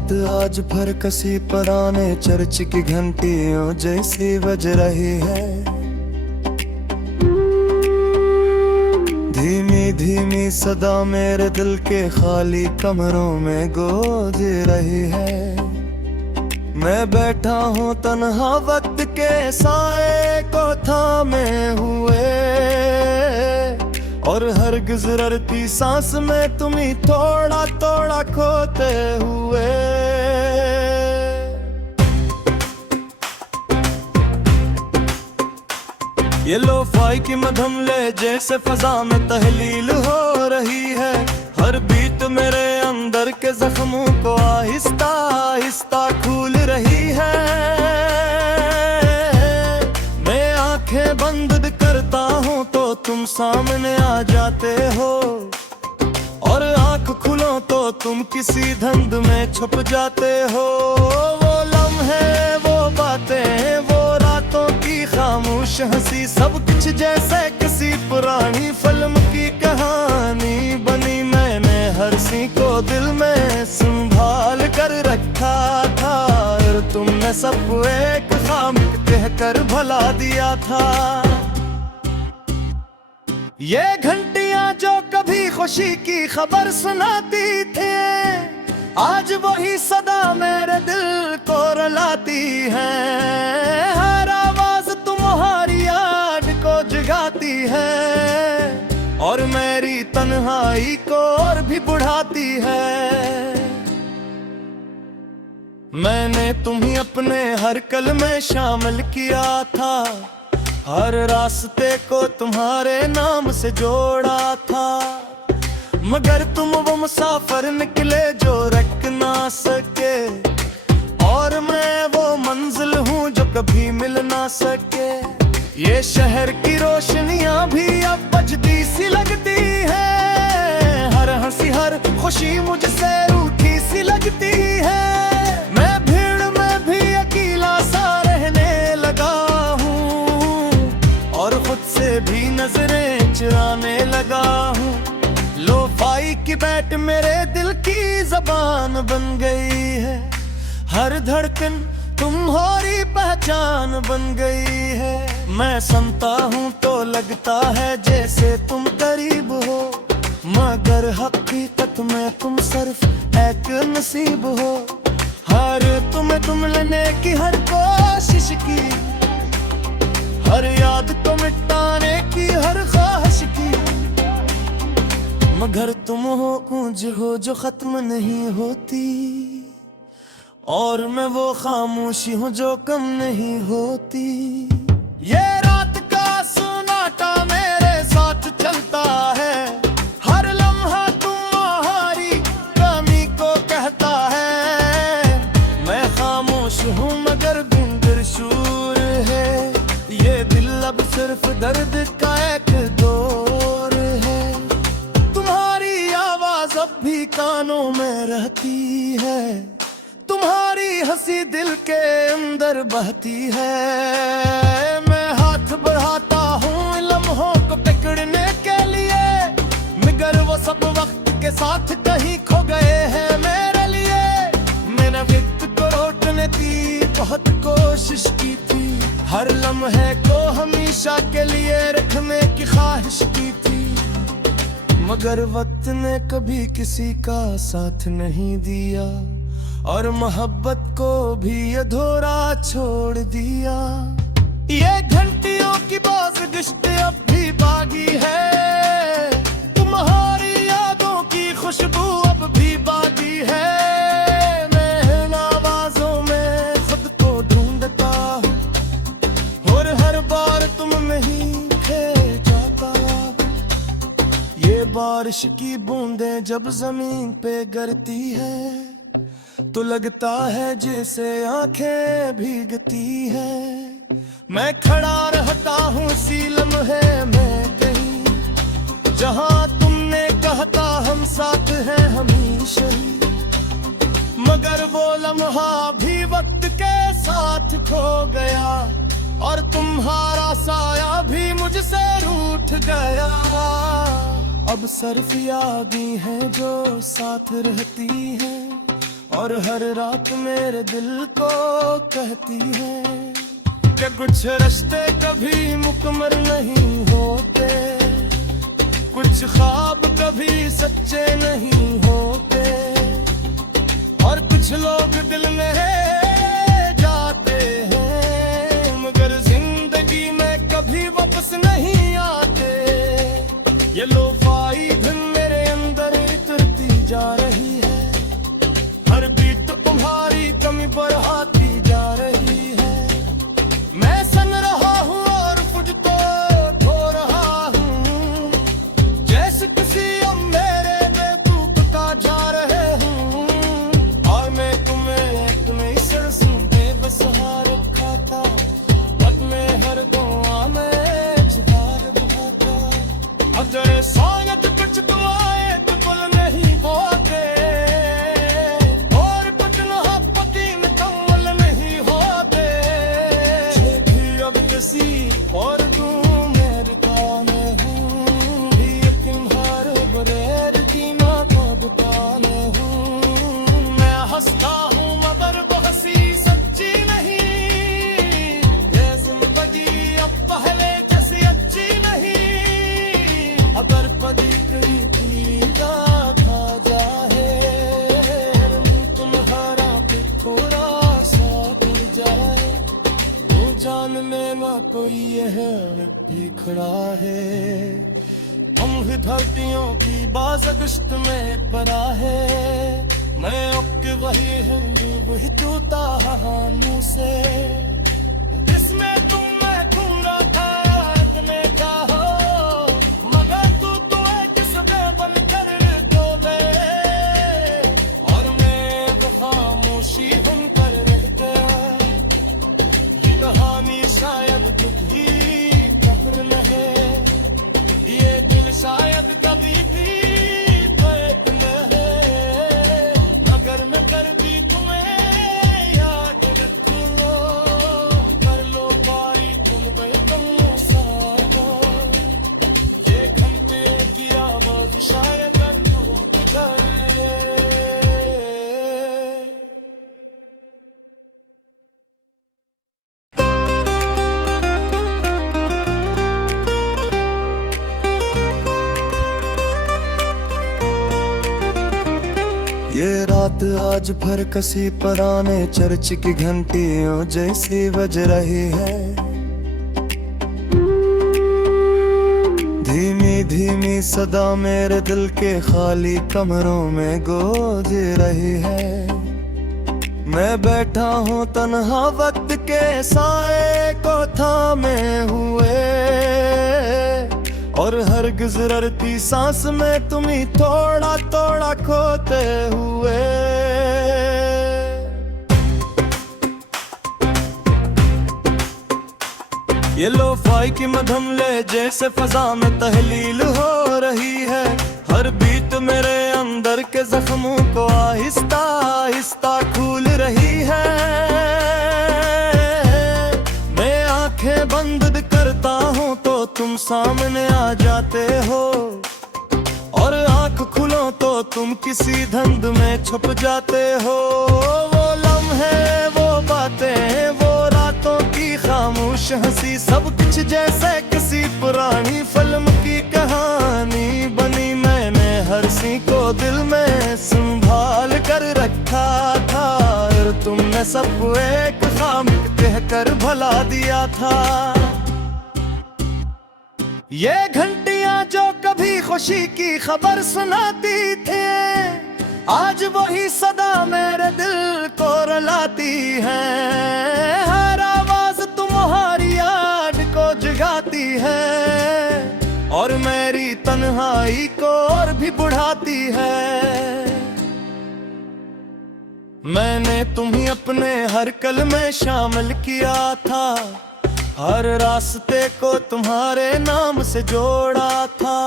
रात आज भर कसी पराने चर्च की घंटियों जैसी बज रही है। धीमी धीमी सदा मेरे दिल के खाली कमरों में गूंज रही है। मैं बैठा हूँ तन्हा वक्त के साए को थामे हुए, और हर गुजरती सांस में तुम्ही थोड़ा थोड़ा खोते हुए। ये लोफाई की मधम ले जैसे फजा में तहलील हो रही है। हर बीट मेरे अंदर के जख्मों को आहिस्ता आहिस्ता खूल रही है। मैं आंखें बंद करता हूँ तो तुम सामने आ जाते हो, और आंख खुलो तो तुम किसी धुंध में छुप जाते हो। वो लम्हे, वो बातें, वो रातों की खामोश हंसी, सब कुछ जैसे किसी पुरानी फिल्म की कहानी बनी। मैंने हर सी को दिल में संभाल कर रखा था, और तुमने सब एक खाम कहकर भुला दिया था। ये घंटियां जो कभी खुशी की खबर सुनाती थे, आज वही सदा मेरे दिल को रुलाती है। हर आवाज तुम्हारी याद को जगाती है, और मेरी तन्हाई को और भी बढ़ाती है। मैंने तुम्हें अपने हर कल में शामिल किया था, हर रास्ते को तुम्हारे नाम से जोड़ा था। मगर तुम वो मुसाफिर निकले जो रख ना सके, और मैं वो मंजिल हूँ जो कभी मिल ना सके। ये शहर की रोशनियाँ भी अब बजती सी लगती है, हर हंसी हर खुशी मुझसे रूठी सी लगती है। मैं भीड़ में भी अकेला सा रहने लगा हूँ, और खुद से भी नजरें चुराने लगा हूँ। लोफाई की बैट मेरे दिल की जबान बन गई है, हर धड़कन तुम्हारी पहचान बन गई है। मैं सुनता हूँ तो लगता है जैसे तुम करीब हो, मगर हकीकत में तुम सिर्फ एक नसीब हो। हर तुम लेने की हर कोशिश की, हर याद को मिटाने की हर ख्वाहिश की, मगर तुम हो गूंज हो जो खत्म नहीं होती, और मैं वो खामोशी हूँ जो कम नहीं होती। ये रात का सुनाटा मेरे साथ चलता है, हर लम्हा तुम्हारी कमी को कहता है। मैं खामोश हूँ मगर गुंजर शूर है, ये दिल अब सिर्फ दर्द का एक दौर है। तुम्हारी आवाज अब भी कानों में रहती है, तुम्हारी हंसी दिल के अंदर बहती है। मैं हाथ बढ़ाता हूँ लम्हों को पकड़ने के लिए, मगर वो सब वक्त के साथ कहीं खो गए हैं मेरे लिए। मैंने वक्त को रोकने की बहुत कोशिश की थी, हर लम्हे को हमेशा के लिए रखने की ख्वाहिश की थी, मगर वक्त ने कभी किसी का साथ नहीं दिया, और मोहब्बत को भी अधूरा छोड़ दिया। ये घंटियों की बाज़गश्त अब भी बागी है, तुम्हारी यादों की खुशबू अब भी बागी है। मैं इन आवाज़ों में खुद को ढूंढता हूँ, और हर बार तुम नहीं खे जाता। ये बारिश की बूंदें जब जमीन पे गिरती है, तो लगता है जैसे आंखें भीगती है। मैं खड़ा रहता हूँ इसी लम्हे में कहीं, जहाँ तुमने कहा था हम साथ हैं हमेशा ही, मगर वो लम्हा भी वक्त के साथ खो गया, और तुम्हारा साया भी मुझसे रूठ गया। अब सिर्फ यादें हैं जो साथ रहती हैं, और हर रात मेरे दिल को कहती है कि कुछ रिश्ते कभी मुकम्मल नहीं होते, कुछ ख्वाब कभी सच्चे नहीं होते, और कुछ लोग दिल में जाते हैं मगर जिंदगी में कभी वापस नहीं आते। ये लोफाई धुन मेरे अंदर उतरती जा रही है, हर बीट तुम्हारी कमी बढ़ाती जा रही है। मैं सन रहा हूँ और खुद तो धो रहा हूँ, जैसे किसी अब मेरे में डूबता जा रहे हूँ। और मैं तुम्हें सरसों बेबसहार खाता, पद में हर दुआ में चितार बहाता। अगर स्वागत कुछ दुआएं तो बोल नहीं होते, और पतन पति में कमल नहीं होते। अब किसी और दूं मेरे ताने हूँ, भी यकीन हर बरेर की माँ को बताने हूँ। मैं हंसता हूँ मगर बहसी सच्ची नहीं, ये जिंदगी अब पहले जैसी अच्छी नहीं। अगर पदी प्रीति का खा जाए, तुम्हारा थोड़ा सा गिर जाए, तो जान लेना कोई यह भी खड़ा है। हम ही धरतियों की बाज़गश्त में पड़ा है, मैं आपके वही हिंदू वही तूता हानू से। जिसमें तुम मैं घूमरा था इतने का हो, मगर तू तो एक सबे बन कर तो गए, और मैं वो खामोशी हम कर रह गया। ये कहानी शायद खुद ही कहर न है, ये दिल शायद कभी भी बैठ न है, मगर मैं कर दी तुम्हें याद रख लो, कर लो पाई तुम गए तुम सालो। ये घंटे की आवाज शायद रूठ जाए। ये रात आज भर कसी पुराने चर्च की घंटियों जैसी बज रही है, धीमी धीमी सदा मेरे दिल के खाली कमरों में गूंज रही है। मैं बैठा हूँ तन्हा वक्त के साए को थामे हुए, और हर गुजरती सांस में तुम्ही थोड़ा थोड़ा खोते हुए। ये लोफाई की मधम ले जैसे फजा में तहलील हो रही है, हर बीट मेरे अंदर के जख्मों को आहिस्ता आहिस्ता खूल रही है। मैं आंखें बंद करता हूँ तो तुम सामने आ जाते हो, और आंख खुलो तो तुम किसी धुंध में छुप जाते हो। वो लम्हे वो बातें वो रातों की खामोश हंसी, सब कुछ जैसे किसी पुरानी फिल्म की कहानी बनी। मैंने हर सी को दिल में संभाल कर रखा था, और तुमने सबको एक खामिक कहकर भुला दिया था। ये घंटियां जो कभी खुशी की खबर सुनाती थे, आज वही सदा मेरे दिल को रुलाती है। हर आवाज तुम्हारी याद को जगाती है, और मेरी तन्हाई को और भी बढ़ाती है। मैंने तुम्हें अपने हर कल में शामिल किया था, हर रास्ते को तुम्हारे नाम से जोड़ा था,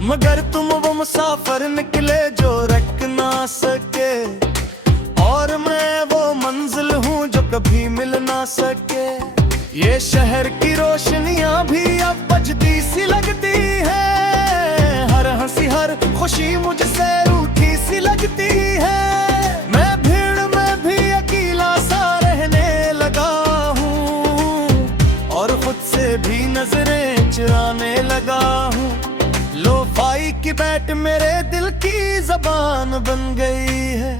मगर तुम वो मुसाफिर निकले जो रख ना सके, और मैं वो मंजिल हूँ जो कभी मिल ना सके। ये शहर की रोशनियां भी अब बजती सी लगती है, हर हंसी हर खुशी मुझसे रूठी सी लगती है। भी नजरें चुराने लगा हूँ। लो-फाई की बैट मेरे दिल की जबान बन गई है,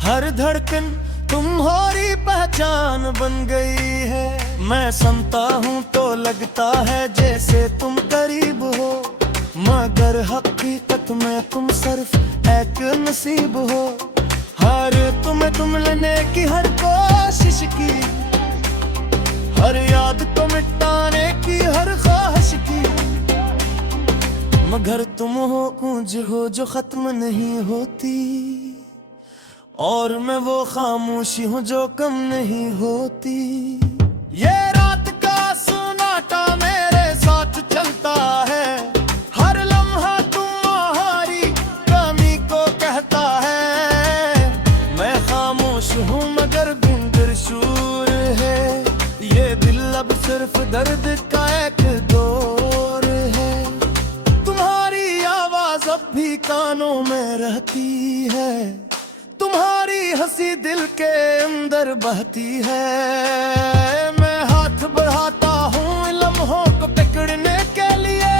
हर धड़कन तुम्हारी पहचान बन गई है। मैं सुनता हूँ तो लगता है जैसे तुम करीब हो, मगर हकीकत में तुम सिर्फ एक नसीब हो। हर तुम लेने की हर कोशिश की, हर याद को मिटाने की हर ख्वाहिश की, मगर तुम हो गूंज हो जो खत्म नहीं होती, और मैं वो खामोशी हूँ जो कम नहीं होती। ये रात का सन्नाटा मेरे साथ चलता है, हर लम्हा तुम्हारी कमी को कहता है। मैं खामोश हूँ मगर गुंजर शूर है, ये दिल अब सिर्फ दर्द का एक दौर है। तुम्हारी आवाज अब भी कानों में रहती है, तुम्हारी हंसी दिल के अंदर बहती है। मैं हाथ बढ़ाता हूँ लम्हों को पकड़ने के लिए,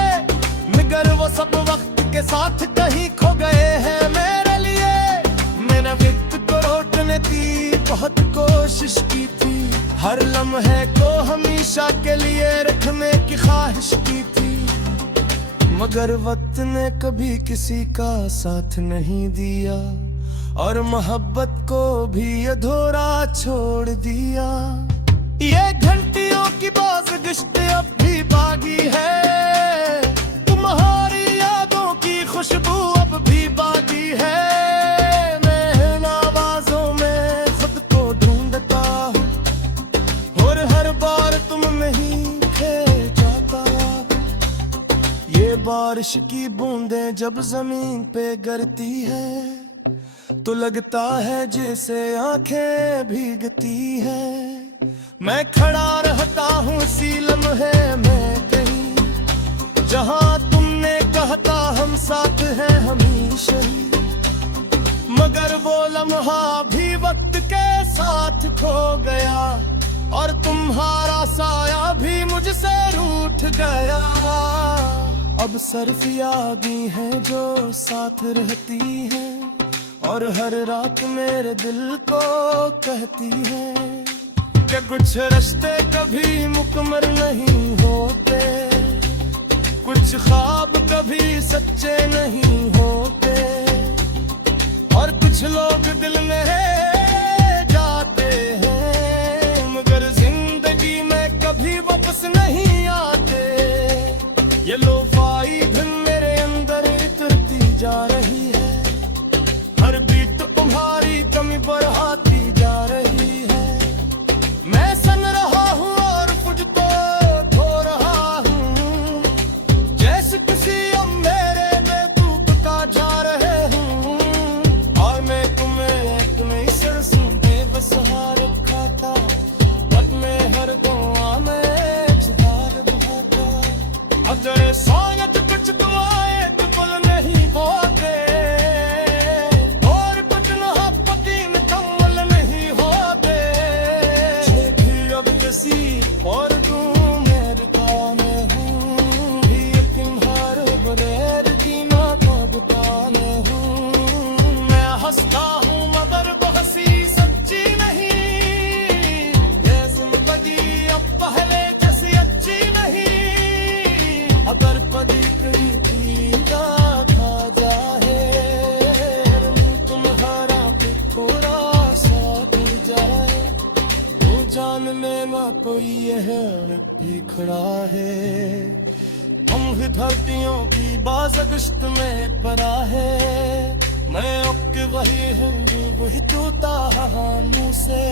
मगर वो सब वक्त के साथ कहीं खो गए हैं मेरे लिए। मैंने वक्त को रोकने की बहुत कोशिश की थी, हर लम्हे को हमेशा के लिए रखने की ख्वाहिश की थी, मगर वक्त ने कभी किसी का साथ नहीं दिया, और मोहब्बत को भी अधूरा छोड़ दिया। ये घंटियों की बाज़गिश्त अब भी बागी है, तुम्हारी यादों की खुशबू अब भी बाकी है। मैं इन आवाज़ों में खुद को ढूंढता हूँ, और हर बार तुम नहीं खे जाता। ये बारिश की बूंदें जब जमीन पे गिरती है, तो लगता है जैसे आंखें भीगती हैं। मैं खड़ा रहता हूँ इसी लम्हे में कहीं, जहाँ तुमने कहता हम साथ हैं हमेशा ही, मगर वो लम्हा भी वक्त के साथ खो गया, और तुम्हारा साया भी मुझसे रूठ गया। अब सिर्फ यादें हैं जो साथ रहती हैं, और हर रात मेरे दिल को कहती है कि कुछ रिश्ते कभी मुकम्मल नहीं होते, कुछ ख्वाब कभी सच्चे नहीं होते, और कुछ लोग दिल में जाते हैं, मगर जिंदगी में कभी वापस नहीं आते। ये लो-फाई धुन मेरे अंदर उतरती जा रही है, हर बीट तुम्हारी कमी बढ़ाती जा रही है। मैं सन रहा हूँ और कुछ तो खो रहा हूँ, जैसे किसी अब मेरे में डूबता जा रहे हूँ, और मैं तुम्हें सरसों बेबसहार खाता, बट में हर दुआ में चिराग बुझाता। अगर सोने तो कुछ दुआएं तो बोल नहीं होते, और मेरे गाने हूँ भी यकीन हर बरेर दीना को बताने हूँ। मैं हंसता हूँ मगर वो हंसी सच्ची नहीं, ये जिंदगी अब पहले जैसी अच्छी नहीं। अगर कभी कभी खा जाए तुम्हारा थोड़ा सा गिर जाए, जान लेना कोई यह भी खड़ा है। हम ही धरतियों की बाज़गिश्त में पड़ा है, मैं अब के वही हिंदू वही तूता मुँह से।